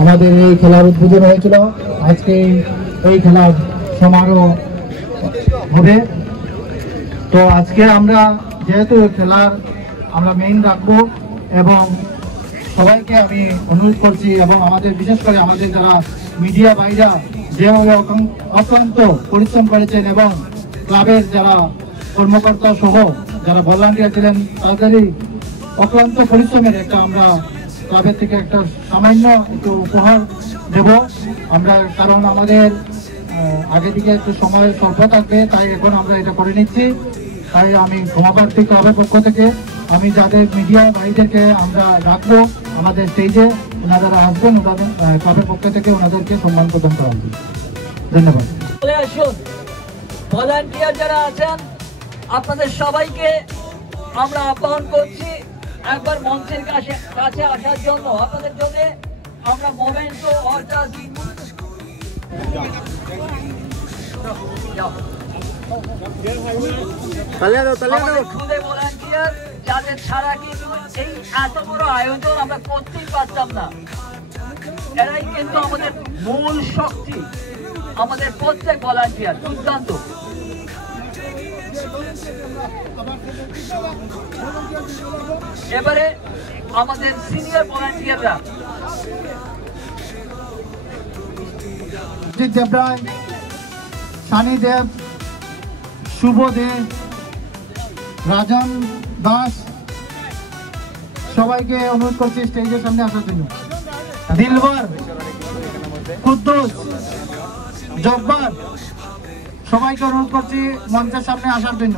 আমাদের এই খেলার উদ্বোধন হয়েছিল। আজকে এই খেলার সমারোহ হবে। তো আজকে আমরা যেহেতু খেলার আমরা মেইন রাখবো এবং সবাইকে আমি অনুরোধ করছি এবং আমাদের বিশেষ করে আমাদের যারা মিডিয়া ভাইরা যেভাবে অক্লান্ত পরিশ্রম করেছেন এবং ক্লাবের যারা কর্মকর্তা সহ যারা ভলান্টিয়ার ছিলেন তাদেরই অক্লান্ত পরিশ্রমের একটা আমরা ক্লাবের থেকে একটা সামান্য একটু উপহার দেব আমরা, কারণ আমাদের আগে দিকে একটু সময় স্বল্প থাকবে, তাই এখন আমরা এটা করে নিচ্ছি। তাই আমি ক্ষমাপ্রার্থী ক্লাবের পক্ষ থেকে আমি যাদের মিডিয়া ভাইদেরকে আমরা রাখবো আমাদের স্টেজে, ওনারা আসবেন, ওনাদের ক্লাবের পক্ষ থেকে ওনাদেরকে সম্মান প্রদান করা হবে। ধন্যবাদ। ভলান্টিয়ার যারা আছেন আপনাদের সবাইকে আমরা আহ্বান করছি একবার মঞ্চের কাছে আসার জন্য। আপনাদের জন্য আমরা মোমেন্টো অর্থাৎ ভলান্টিয়ার যাদের ছাড়া কিন্তু এই এত বড় আয়োজন আমরা করতেই পারতাম না। এরাই কিন্তু আমাদের মূল শক্তি, আমাদের প্রত্যেক ভলান্টিয়ার দুর্দান্ত। এবারে আমাদের সিনিয়র ভলান্টিয়াররা দেবরায়, সানি দেব, শুভ দে, রাজন দাস, সবাইকে অনুরোধ করছি স্টেজের সামনে আসার জন্য। দিলবার, কুদ্দুস, জব্বার, সবাইকে অনুরোধ করছি মঞ্চের সামনে আসার জন্য।